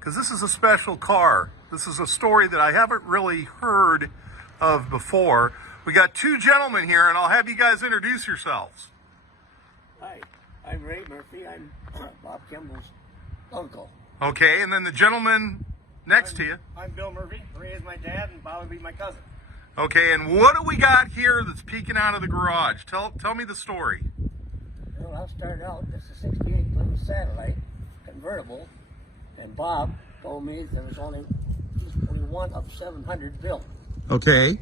because this is a special car. This is a story that I haven't really heard of before. We got two gentlemen here, and I'll have you guys introduce yourselves. Hi, I'm Ray Murphy. I'm Bob Kimball's uncle. Okay, and then the gentleman next to you. I'm Bill Murphy. Ray is my dad, and Bob would be my cousin. Okay, and what do we got here that's peeking out of the garage? Tell me the story. Well, I'll start out. This is a 68 Plymouth Satellite convertible, and Bob told me there was only one of 700 built. Okay.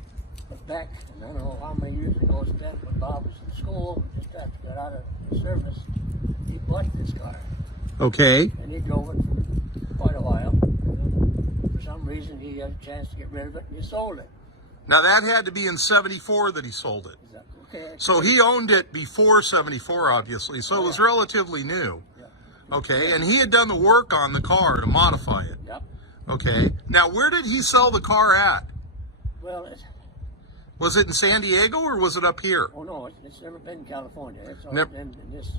But back, I don't know how many years ago it's been, when Bob was in school, just after he got out of the service, he bought this car. Okay. And he drove it for quite a while. For some reason, he had a chance to get rid of it, and he sold it. Now that had to be in '74 that he sold it. Is that okay? So he owned it before '74, obviously. So it was relatively new. Yeah. Okay, and he had done the work on the car to modify it. Yep. Okay. Now, where did he sell the car at? Well, Was it in San Diego or was it up here? oh no, it's never been in California. It's always Never. been in this.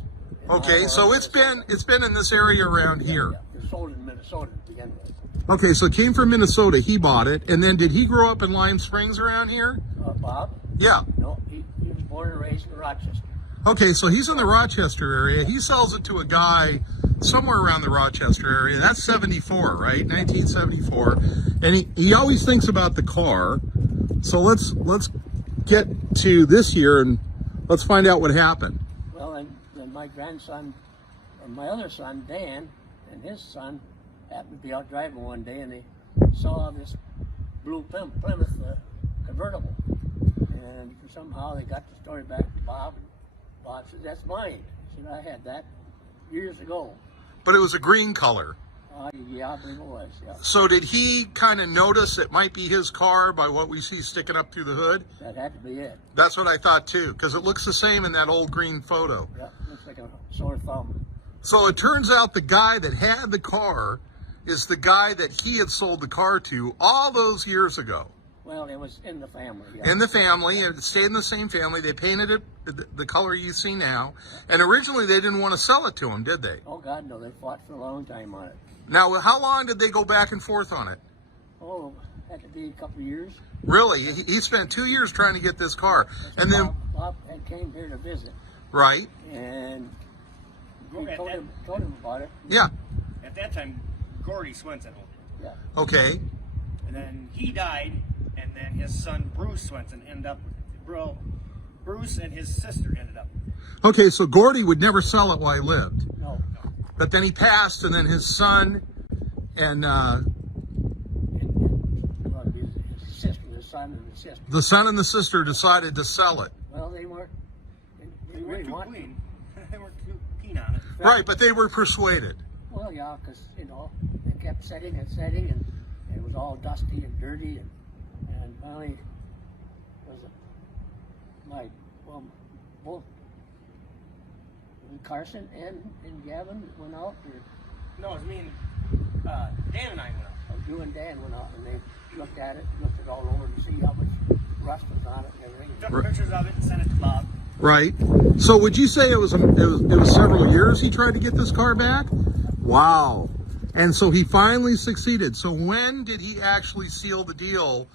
In Okay, so it's been in this area around here. Yeah, it sold in Minnesota to begin with. Okay, so it came from Minnesota. He bought it, and then did he grow up in Lime Springs around here? Bob? Yeah. No, he was born and raised in Rochester. Okay, so he's in the Rochester area. He sells it to a guy somewhere around the Rochester area. That's 74, right? 1974. And he always thinks about the car. So let's get to this year and let's find out what happened. Well, and then my grandson, or my other son, Dan, and his son happened to be out driving one day, and they saw this blue Plymouth convertible. And somehow they got the story back to Bob, and Bob said, "That's mine." He said, "I had that years ago." But it was a green color. Yeah, I believe it was, yeah. So did he kind of notice it might be his car by what we see sticking up through the hood? That had to be it. That's what I thought too, because it looks the same in that old green photo. Yeah, looks like a sore thumb. So it turns out the guy that had the car is the guy that he had sold the car to all those years ago. Well, it was in the family. Yeah. In the family, it stayed in the same family. They painted it the color you see now. And originally they didn't want to sell it to him, did they? Oh, God, no. They fought for a long time on it. Now, how long did they go back and forth on it? Oh, had to be a couple of years. Really? He spent 2 years trying to get this car. And then, Bob had came here to visit. right? And he told him about it. Yeah. At that time, Gordy Swenson owned it. Yeah. Okay. And then he died, and then his son, Bruce Swenson, ended up with it. Bruce and his sister ended up with it. Okay, so Gordy would never sell it while he lived. No. But then he passed, and then his son and Well, his sister, the son and the sister. the son and the sister decided to sell it. Well, they weren't. They really weren't too wanted clean. They weren't too keen on it. Right, but they were persuaded. Well, yeah, because, they kept setting and setting, and it was all dusty and dirty, and finally, both Carson and Gavin went out, or No, it was me and Dan and I went up. you and Dan went out, and they looked at it all over to see how much rust was on it and everything. Took pictures of it and sent it to Bob. Right. So would you say it was several years he tried to get this car back? Wow. And so he finally succeeded. So when did he actually seal the deal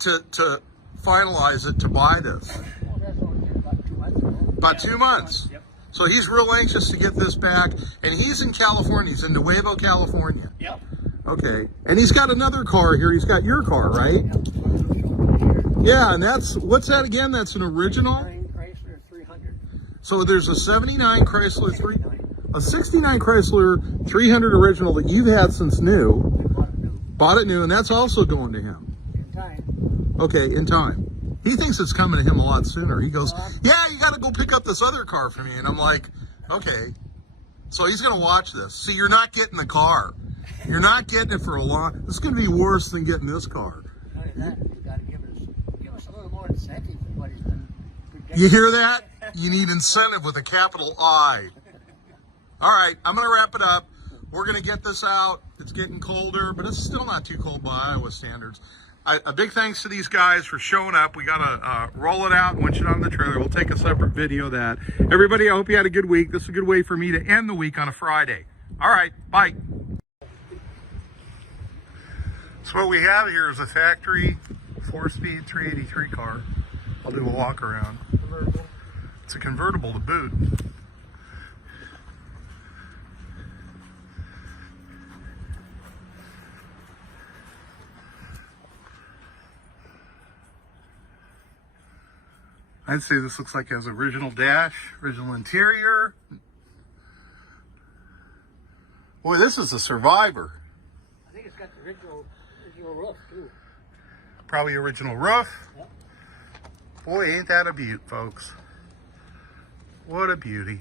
to finalize it to buy this? Well, that's only been about 2 months ago. About 2 months. Yep. So he's real anxious to get this back, and he's in California. He's in Nuevo, California. Yep. Okay. And he's got another car here. He's got your car, right? Yeah, and what's that again? That's an original? 69 Chrysler 300. So there's a 79 Chrysler, a 69 Chrysler 300 original that you've had since new. Bought it new, and that's also going to him. In time. Okay, in time. He thinks it's coming to him a lot sooner. He goes, yeah, you got to go pick up this other car for me. And I'm like, okay. So he's going to watch this. See, you're not getting the car. You're not getting it for a long. This is going to be worse than getting this car. Not only that, you've got to give us a little more incentive than what he's been projecting. You hear that? You need incentive with a capital I. All right, I'm going to wrap it up. We're going to get this out. It's getting colder, but it's still not too cold by Iowa standards. A big thanks to these guys for showing up. We got to roll it out once you're on the trailer. We'll take a separate video of that. Everybody, I hope you had a good week. This is a good way for me to end the week on a Friday. All right, bye. So what we have here is a factory 4-speed 383 car. I'll do a walk around. Convertible. It's a convertible to boot. I'd say this looks like it has original dash, original interior. Boy, this is a survivor. I think it's got the original roof too. Probably original roof. Yep. Boy, ain't that a beaut, folks. What a beauty.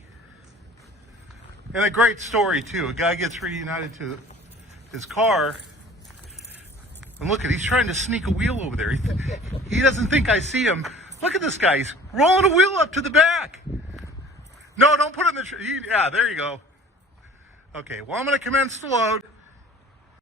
And a great story, too. A guy gets reunited to his car. And look at, he's trying to sneak a wheel over there. He doesn't think I see him. Look at this guy. He's rolling a wheel up to the back. No, don't put it in the... yeah, there you go. Okay, well, I'm going to commence the load.